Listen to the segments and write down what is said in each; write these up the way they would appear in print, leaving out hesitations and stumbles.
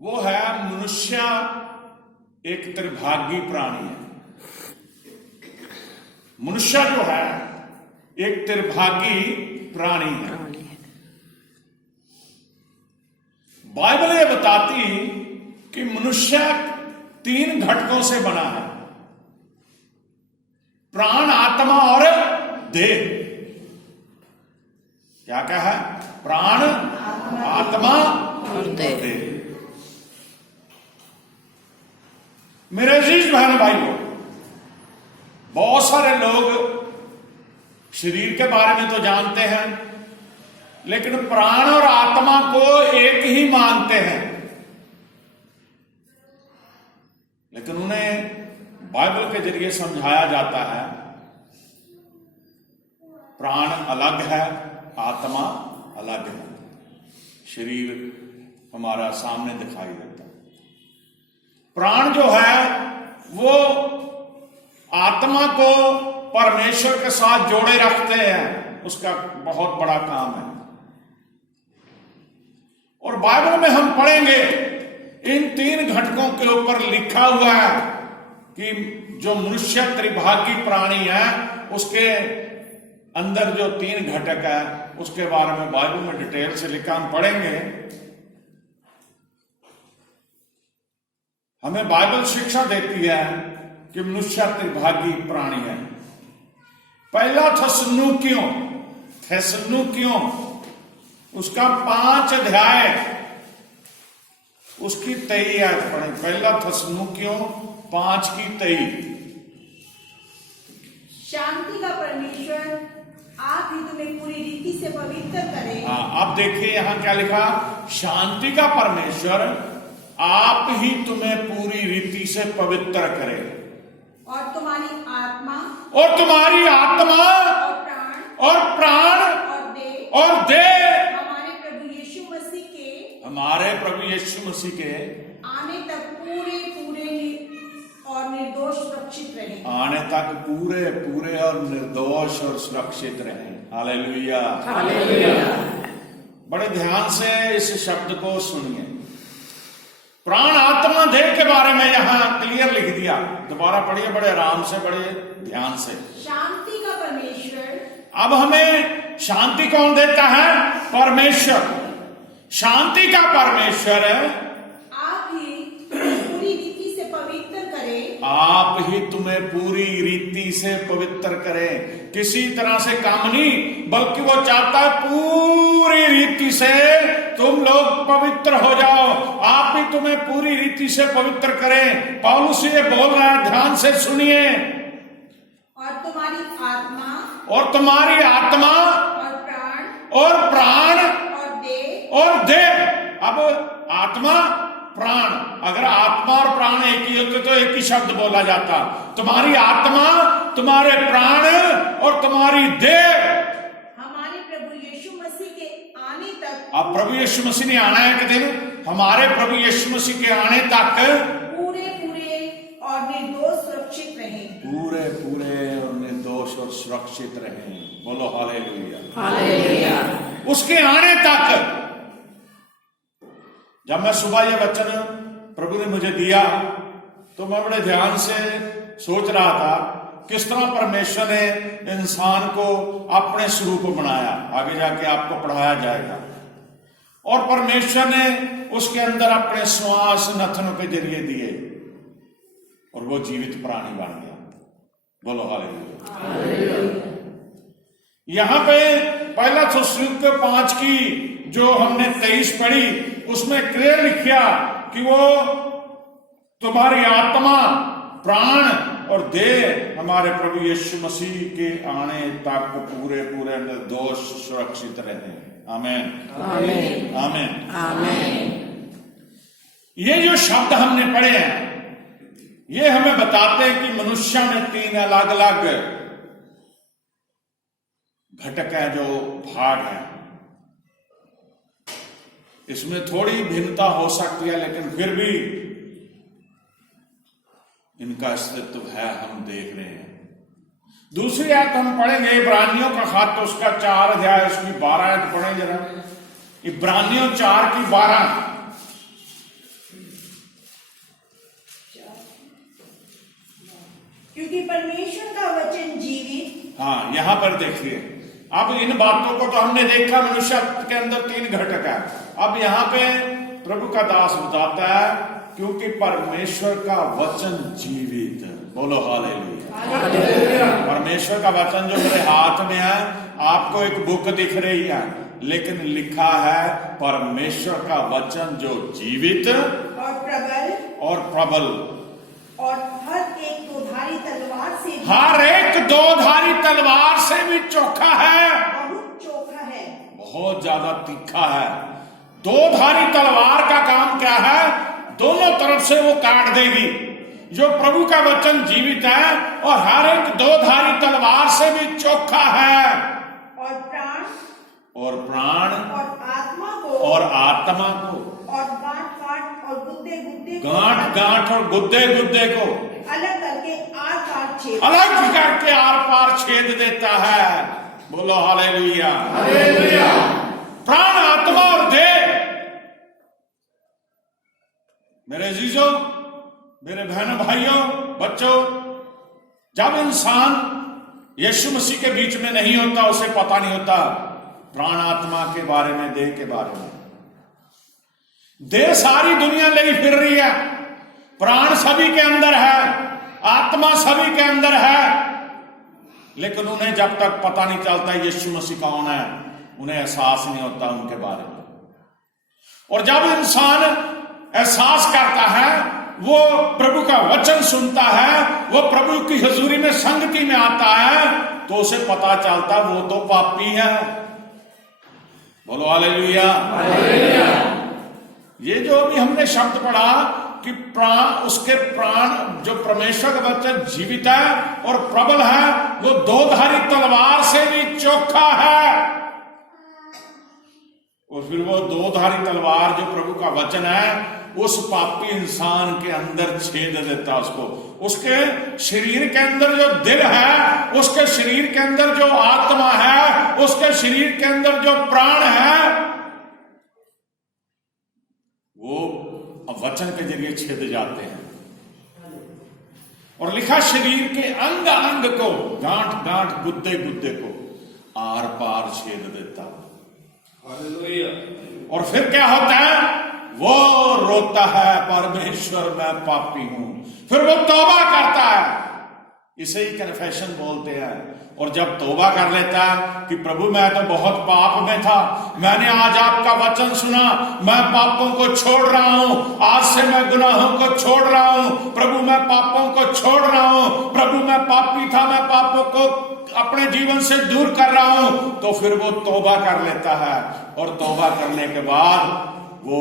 वो है मनुष्य एक त्रिभागी प्राणी है। मनुष्य जो है एक त्रिभागी प्राणी है। बाइबल ये बताती कि मनुष्य 3 घटकों से बना है, प्राण, आत्मा और देह। क्या क्या है? प्राण, आत्मा और देह। मेरे अजीज बहन भाइयों, बहुत सारे लोग शरीर के बारे में तो जानते हैं, लेकिन प्राण और आत्मा को एक ही मानते हैं। लेकिन उन्हें बाइबल के जरिए समझाया जाता है प्राण अलग है, आत्मा अलग है। शरीर हमारा सामने दिखाई देता है। प्राण जो है वो आत्मा को परमेश्वर के साथ जोड़े रखते हैं, उसका बहुत बड़ा काम है। और बाइबल में हम पढ़ेंगे इन 3 घटकों के ऊपर लिखा हुआ है कि जो मनुष्य त्रिभागी प्राणी है उसके अंदर जो 3 घटक है उसके बारे में बाइबल में डिटेल से लिखा। हम पढ़ेंगे। हमें बाइबल शिक्षा देती है कि मनुष्य त्रिभागी प्राणी है। पहला थिस्सलुनीकियों उसका 5 अध्याय उसकी 23 आयत पढ़ें। पहला थिस्सलुनीकियों 5 की 23। शांति का परमेश्वर आप ही तुम्हें पूरी रीति से पवित्र करे। हाँ, अब देखिए यहां क्या लिखा? शांति का परमेश्वर आप ही तुम्हें पूरी रीति से पवित्र करे और तुम्हारी आत्मा और तुम्हारी आत्मा और प्राण और देह हमारे प्रभु यीशु मसीह के आने तक पूरे और निर्दोष सुरक्षित रहे। आने तक पूरे और निर्दोष और सुरक्षित रहे। हालेलुया। बड़े ध्यान से इस शब्द को सुनिए। प्राण, आत्मा, देह के बारे में यहां क्लियर लिख दिया। दोबारा पढ़िए बड़े आराम से, बड़े ध्यान से। शांति का परमेश्वर। अब हमें शांति कौन देता है? परमेश्वर। शांति का परमेश्वर आप ही पूरी रीति से पवित्र करे। आप ही तुम्हें पूरी रीति से पवित्र करे। किसी तरह से काम नहीं, बल्कि वो चाहता है पूरी रीति से तुम लोग पवित्र हो जाओ। आप ही तुम्हें पूरी रीति से पवित्र करें। पौलुस ये बोल रहा है, ध्यान से सुनिए। और तुम्हारी आत्मा और तुम्हारी आत्मा और प्राण और देह। अब आत्मा, प्राण, अगर आत्मा और प्राण एक ही होते तो एक ही शब्द बोला जाता। तुम्हारी आत्मा, तुम्हारे प्राण और तुम्हारी देह हमारे प्रभु यीशु मसीह के आने तक। अब प्रभु यीशु मसीह ने आना है कि दिन हमारे प्रभु यीशु मसीह के आने तक पूरे और निर्दोष सुरक्षित रहे। पूरे और निर्दोष और सुरक्षित रहे। बोलो हालेलुया। उसके आने तक। जब मैं सुबह ये वचन प्रभु ने मुझे दिया तो मैं बड़े ध्यान से सोच रहा था किस तरह परमेश्वर ने इंसान को अपने स्वरूप बनाया। आगे जाके आपको पढ़ाया जाएगा। और परमेश्वर ने उसके अंदर अपने श्वास नथनों के जरिए दिए और वो जीवित प्राणी बन गया। बोलो हालेलुया। यहां पे पहला थिस्सलुनीकियों 5 की जो हमने 23 पढ़ी उसमें क्लियर लिखा कि वो तुम्हारी आत्मा, प्राण और देह हमारे प्रभु यीशु मसीह के आने तक पूरे निर्दोष सुरक्षित रहे। आमीन आमीन। ये जो शब्द हमने पढ़े हैं ये हमें बताते हैं कि मनुष्य में 3 अलग अलग घटक है, जो भाग है। इसमें थोड़ी भिन्नता हो सकती है, लेकिन फिर भी इनका अस्तित्व है, हम देख रहे हैं। दूसरी आयत हम पढ़ेंगे इब्रानियों का खत, उसका 4 अध्याय उसकी 12 आयत पढ़ें जरा। इब्रानियों 4 की 12। क्योंकि परमेश्वर का वचन जीवित हाँ, यहां पर देखिए, अब इन बातों को तो हमने देखा, मनुष्य के अंदर 3 घटक है। अब यहां पे प्रभु का दास बताता है, क्योंकि परमेश्वर का वचन जीवित है। बोलो हालेलुया। परमेश्वर का वचन जो मेरे हाथ में है, आपको एक बुक दिख रही है, लेकिन लिखा है परमेश्वर का वचन जो जीवित और प्रबल और हर एक दोधारी तलवार से भी, हर एक दोधारी तलवार से भी चोखा है, बहुत चोखा है, बहुत ज्यादा तीखा है। दोधारी तलवार का काम क्या है? दोनों तरफ से वो काट देगी। जो प्रभु का वचन जीवित है और हर एक दोधारी तलवार से भी चोखा है, और प्राण और आत्मा को और गांठ और गांठ और गुद्दे को अलग करके आर पार छेद देता है। बोलो हालेलुया। प्राण, आत्मा और देह। मेरे अजीजों, मेरे बहनों, भाइयों, बच्चों, जब इंसान यीशु मसीह के बीच में नहीं होता, उसे पता नहीं होता प्राण आत्मा के बारे में, देह के बारे में। देह सारी दुनिया ले फिर रही है, प्राण सभी के अंदर है, आत्मा सभी के अंदर है, लेकिन उन्हें जब तक पता नहीं चलता यीशु मसीह कौन है, उन्हें एहसास नहीं होता उनके बारे में। और जब इंसान एहसास करता है, वो प्रभु का वचन सुनता है, वो प्रभु की हजूरी में संगति में आता है, तो उसे पता चलता वो तो पापी है। बोलो हालेलुया। ये जो अभी हमने शब्द पढ़ा कि प्राण, उसके प्राण, जो परमेश्वर का वचन जीवित है और प्रबल है, वो दोधारी तलवार से भी चोखा है। और फिर वो दोधारी तलवार जो प्रभु का वचन है, उस पापी इंसान के अंदर छेद देता उसको। उसके शरीर के अंदर जो दिल है, उसके शरीर के अंदर जो आत्मा है, उसके शरीर के अंदर जो प्राण है, वो वचन के जरिए छेद जाते हैं। और लिखा, शरीर के अंग अंग को, गांठ गुद्दे को आर पार छेद देता। और फिर क्या होता है? वो रोता है, परमेश्वर मैं पापी हूं। फिर वो तौबा करता है, इसे ही कन्फेशन बोलते हैं। और जब तौबा कर लेता है कि प्रभु मैं तो बहुत पाप में था, मैंने आज आपका वचन सुना, मैं पापों को छोड़ रहा हूं, आज से मैं गुनाहों को छोड़ रहा हूं, प्रभु मैं पापों को छोड़ रहा हूं, प्रभु मैं पापी था, मैं पापों को अपने जीवन से दूर कर रहा हूं, तो फिर वो तौबा कर लेता है। और तौबा करने के बाद वो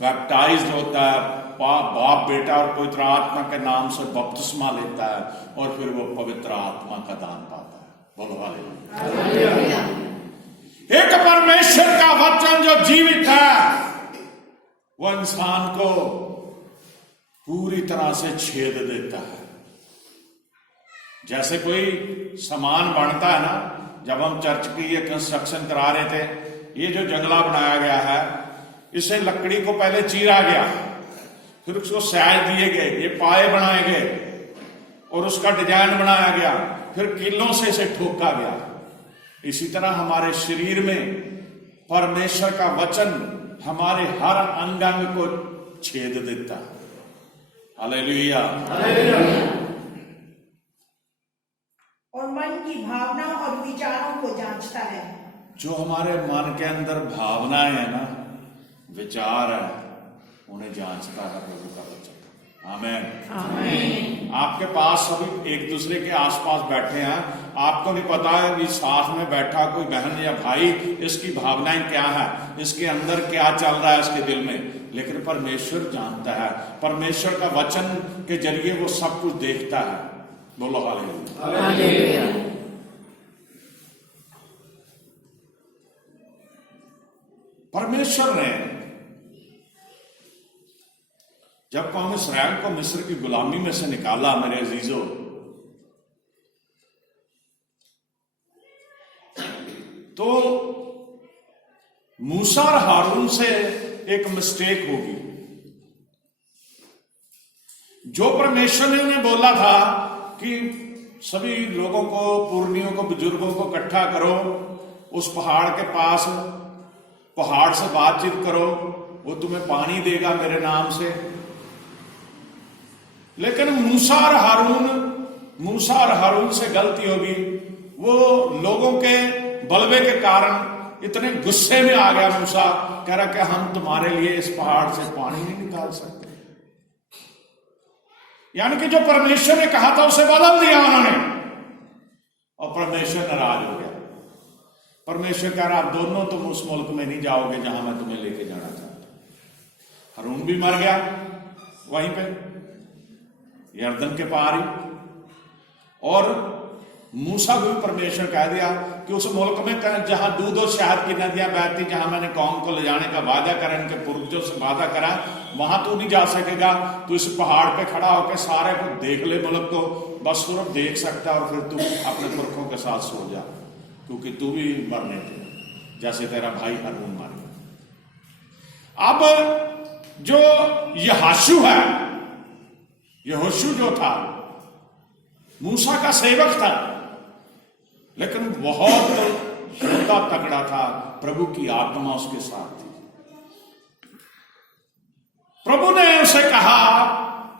बैप्टाइज्ड होता है, बाप बेटा और पवित्र आत्मा के नाम से बपतिस्मा लेता है, और फिर वो पवित्र आत्मा का दान पाता है। बोलो हालेलुया। एक परमेश्वर का वचन जो जीवित है, वो इंसान को पूरी तरह से छेद देता है। जैसे कोई सामान बनता है ना, जब हम चर्च की ये कंस्ट्रक्शन करा रहे थे, ये जो जंगला बनाया गया है, इसे लकड़ी को पहले चीरा गया, फिर उसको साइज दिए गए, ये पाए बनाए गए, और उसका डिजाइन बनाया गया, फिर कीलों से इसे ठोका गया। इसी तरह हमारे शरीर में परमेश्वर का वचन हमारे हर अंग अंग को छेद देता है। हालेलुया। और मन की भावना और विचारों को जांचता है। जो हमारे मन के अंदर भावनाएं है ना, विचार है, उन्हें जांचता है प्रभु का वचन। आमीन। आपके पास सभी एक दूसरे के आसपास बैठे हैं, आपको नहीं पता है कि साथ में बैठा कोई बहन या भाई, इसकी भावनाएं क्या है, इसके अंदर क्या चल रहा है इसके दिल में, लेकिन परमेश्वर जानता है। परमेश्वर का वचन के जरिए वो सब कुछ देखता है। बोलो हालेलुया। परमेश्वर ने जब कौम इस्राएल को मिस्र की गुलामी में से निकाला, मेरे अजीजों, तो मूसा और हारून से एक मिस्टेक होगी। जो परमेश्वर ने उन्हें बोला था कि सभी लोगों को, पुरनियों को, बुजुर्गों को इकट्ठा करो, उस पहाड़ के पास, पहाड़ से बातचीत करो, वो तुम्हें पानी देगा मेरे नाम से। लेकिन मूसा और हारून से गलती होगी। वो लोगों के बलवे के कारण इतने गुस्से में आ गया मूसा, कह रहा कि हम तुम्हारे लिए इस पहाड़ से पानी नहीं निकाल सकते। यानी कि जो परमेश्वर ने कहा था उसे बदल दिया उन्होंने, और परमेश्वर नाराज हो गया। परमेश्वर कह रहा आप दोनों तुम उस मुल्क में नहीं जाओगे जहां मैं तुम्हें लेके जाना चाहता हूं। हारून भी मर गया वहीं पे यरदन के पार ही, और मूसा को भी परमेश्वर कह दिया कि उस मुल्क में जहां दूध और शहद की नदियां बहती, जहां मैंने कौम को ले जाने का वादा करा, इनके पूर्वजों से वादा करा, वहां तू नहीं जा सकेगा। तू इस पहाड़ पे खड़ा होकर सारे को देख ले, मुल्क को बस सिर्फ देख सकता है, और फिर तू अपने पुरखों के साथ सो जा, क्योंकि तू भी मरने थे जैसे तेरा भाई हारून मर गया। अब जो यहोशू है, यहोशू जो था मूसा का सेवक था, लेकिन बहुत योद्धा तगड़ा था। प्रभु की आत्मा उसके साथ थी। प्रभु ने उसे कहा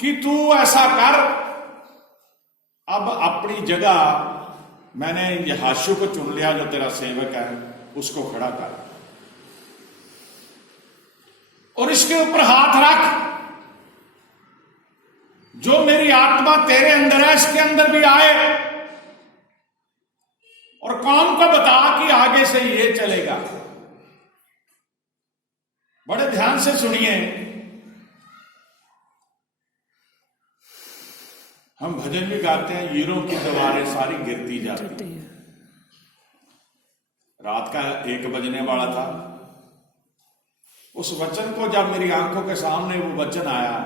कि तू ऐसा कर, अब अपनी जगह मैंने यहोशू को चुन लिया जो तेरा सेवक है, उसको खड़ा कर और इसके ऊपर हाथ रख। जो मेरी आत्मा तेरे अंदर है इसके अंदर भी आए, और कौम को बता कि आगे से ये चलेगा। बड़े ध्यान से सुनिए, हम भजन भी गाते हैं, हीरों की दीवारें सारी गिरती जाती हैं। रात का 1 बजने वाला था, उस वचन को जब मेरी आंखों के सामने वो वचन आया,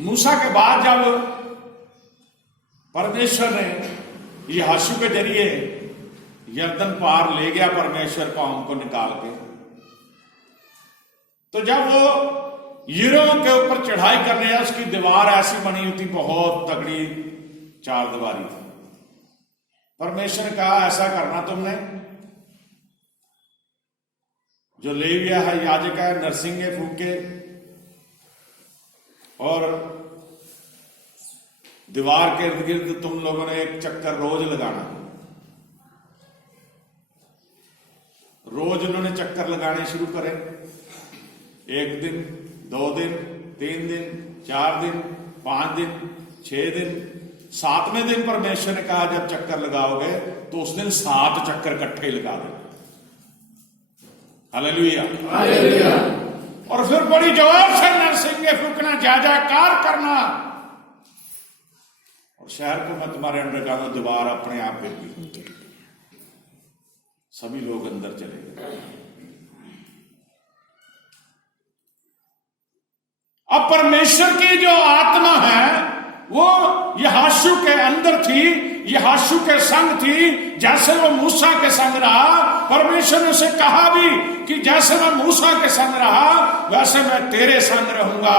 मूसा के बाद जब परमेश्वर ने यहोशू के जरिए यरदन पार ले गया परमेश्वर कौम को निकाल के, तो जब वो यरीहो के ऊपर चढ़ाई करने आया, उसकी दीवार ऐसी बनी हुई थी, बहुत तगड़ी 4 दीवारी थी। परमेश्वर ने कहा ऐसा करना तुमने, जो लेविया है, याजक है, नरसिंगे फूके और दीवार के इर्द गिर्द तुम लोगों ने एक चक्कर रोज लगाना। रोज उन्होंने चक्कर लगाने शुरू करे, 1 दिन, 2 दिन, 3 दिन, 4 दिन, 5 दिन, 6 दिन, 7वें दिन परमेश्वर ने कहा जब चक्कर लगाओगे तो उस दिन 7 चक्कर इकट्ठे लगा दो। Hallelujah, hallelujah. और फिर बड़ी जोर से नरसिंगे फूकना, जयकार करना, और शहर को मैं तुम्हारे अंदर का दीवार अपने आप गिर गई, सभी लोग अंदर चले गए। अब परमेश्वर की जो आत्मा है वो यहोशू के अंदर थी, यहोशू के संग थी। जैसे वो मूसा के संग रहा, परमेश्वर ने उसे कहा भी कि जैसे मैं मूसा के संग रहा वैसे मैं तेरे संग रहूंगा,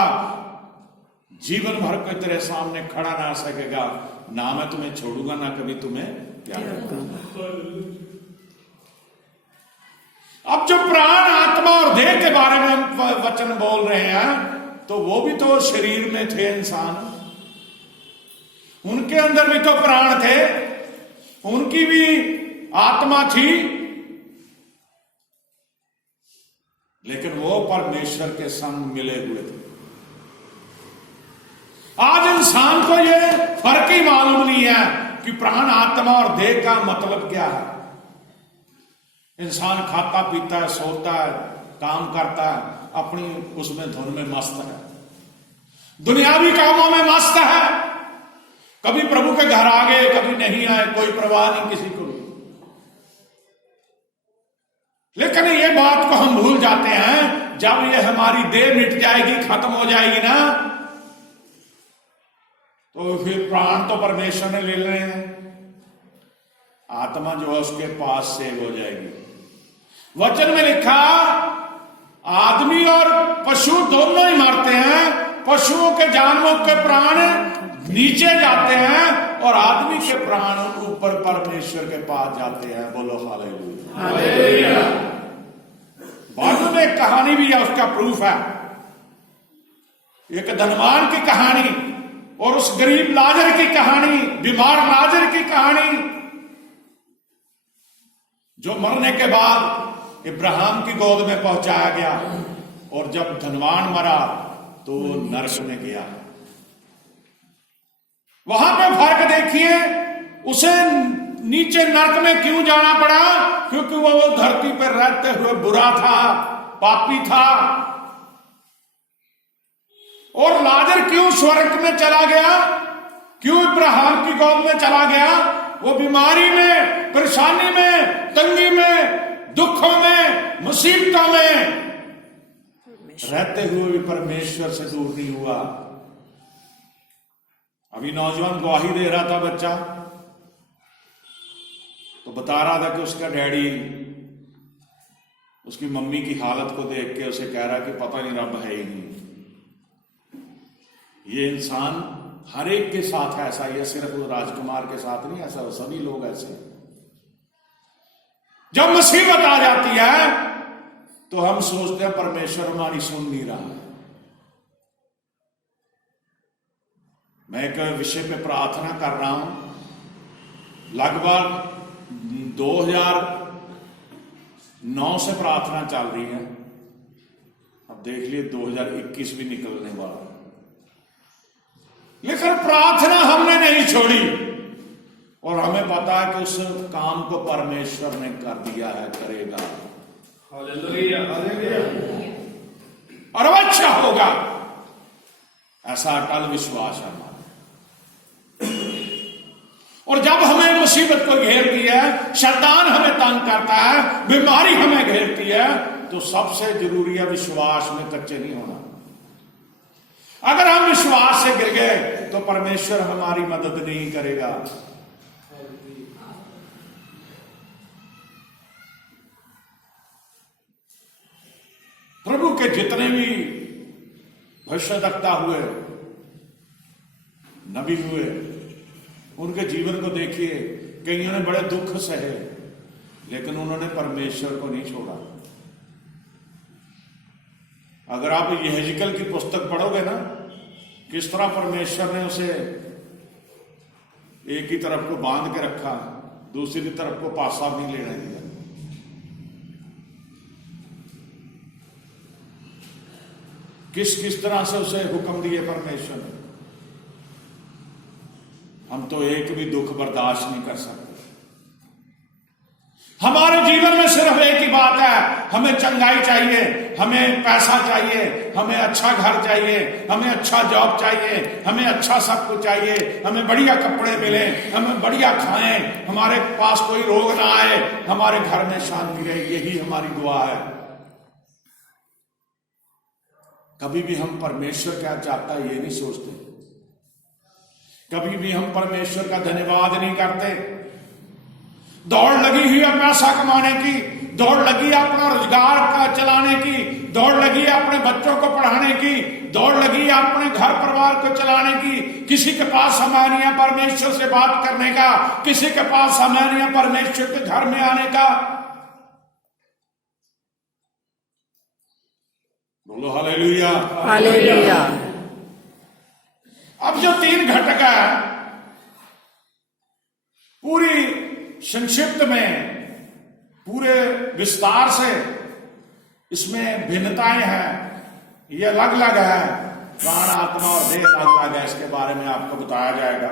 जीवन भर कोई तेरे सामने खड़ा ना आ सकेगा, ना मैं तुम्हें छोड़ूंगा, ना कभी तुम्हें प्यार करूंगा। अब जो प्राण, आत्मा और देह के बारे में हम वचन बोल रहे हैं, तो वो भी तो शरीर में थे इंसान, उनके अंदर भी तो प्राण थे, उनकी भी आत्मा थी, लेकिन वो परमेश्वर के संग मिले हुए थे। आज इंसान को ये फर्क ही मालूम नहीं है कि प्राण, आत्मा और देह का मतलब क्या है। इंसान खाता पीता है, सोता है, काम करता है, अपनी उसमें धुन में मस्त है, दुनियावी कामों में मस्त है, कभी प्रभु के घर आ गए, कभी नहीं आए, कोई परवाह नहीं किसी को। लेकिन ये बात को हम भूल जाते हैं, जब ये हमारी देह मिट जाएगी, खत्म हो जाएगी ना, तो फिर प्राण तो परमेश्वर ने ले लेने हैं, आत्मा जो है उसके पास सेव हो जाएगी। वचन में लिखा आदमी और पशु दोनों ही मरते हैं, पशुओं के, जानवरों के प्राण नीचे जाते हैं और आदमी के प्राण ऊपर परमेश्वर के पास जाते हैं। बोलो हालेलुया। बाइबल में एक कहानी भी है, उसका प्रूफ है। एक धनवान की कहानी और उस गरीब लाजर की कहानी, बीमार लाजर की कहानी, जो मरने के बाद इब्राहिम की गोद में पहुंचाया गया। और जब धनवान मरा तो नरक में गया। वहां पे फर्क देखिए, उसे नीचे नरक में क्यों जाना पड़ा? क्योंकि वो धरती पर रहते हुए बुरा था, पापी था। और लाजर क्यों स्वर्ग में चला गया? क्यों इब्राहिम की गोद में चला गया? वो बीमारी में, परेशानी में, तंगी में, दुखों में, मुसीबतों में रहते हुए भी परमेश्वर से दूर नहीं हुआ। अभी नौजवान गवाही दे रहा था बच्चा, तो बता रहा था कि उसका डैडी उसकी मम्मी की हालत को देख के उसे कह रहा कि पता नहीं रब है ही नहीं। ये इंसान हर एक के साथ ऐसा, ये सिर्फ वो राजकुमार के साथ नहीं ऐसा, सभी लोग ऐसे। जब मुसीबत आ जाती है तो हम सोचते हैं परमेश्वर हमारी सुन नहीं रहा। मैं एक विषय पे प्रार्थना कर रहा हूं, लगभग 2009 से प्रार्थना चल रही है। अब देख लिए 2021 भी निकलने वाला, लेकिन प्रार्थना हमने नहीं छोड़ी। और हमें पता है कि उस काम को परमेश्वर ने कर दिया है, करेगा। Hallelujah, hallelujah. और अच्छा होगा, ऐसा अटल विश्वास है हमारा। और जब हमें मुसीबत को घेरती है, शैतान हमें तंग करता है, बीमारी हमें घेरती है, तो सबसे जरूरी है विश्वास में कच्चे नहीं होना। अगर हम विश्वास से गिर गए तो परमेश्वर हमारी मदद नहीं करेगा। प्रभु के जितने भी भविष्यवक्ता हुए, नबी हुए, उनके जीवन को देखिए। कईयों ने बड़े दुख सहे, लेकिन उन्होंने परमेश्वर को नहीं छोड़ा। अगर आप यहेजकेल की पुस्तक पढ़ोगे ना, किस तरह परमेश्वर ने उसे एक ही तरफ को बांध के रखा, दूसरी तरफ को पासा भी नहीं लेने दिया। किस किस तरह से उसे हुक्म दिए परमेश्वर ने। हम तो एक भी दुख बर्दाश्त नहीं कर सकते। हमारे जीवन में सिर्फ एक ही बात है, हमें चंगाई चाहिए, हमें पैसा चाहिए, हमें अच्छा घर चाहिए, हमें अच्छा जॉब चाहिए, हमें अच्छा सब कुछ चाहिए, हमें बढ़िया कपड़े मिले, हमें बढ़िया खाएं, हमारे पास कोई रोग ना आए, हमारे घर में शांति रहे। यही हमारी दुआ है। कभी भी हम परमेश्वर क्या चाहता है ये नहीं सोचते। कभी भी हम परमेश्वर का धन्यवाद नहीं करते। दौड़ लगी हुई है पैसा कमाने की, दौड़ लगी है अपना रोजगार का चलाने की, दौड़ लगी है अपने बच्चों को पढ़ाने की, दौड़ लगी है अपने घर परिवार को चलाने की। किसी के पास समय नहीं है परमेश्वर से बात करने का, किसी के पास समय नहीं है परमेश्वर के घर में आने का। बोलो हालेलुया, हालेलुया। अब जो 3 घटक है, पूरी संक्षिप्त में, पूरे विस्तार से इसमें भिन्नताएं हैं। ये अलग अलग है, प्राण, आत्मा और देह अलग अलग है। इसके बारे में आपको बताया जाएगा।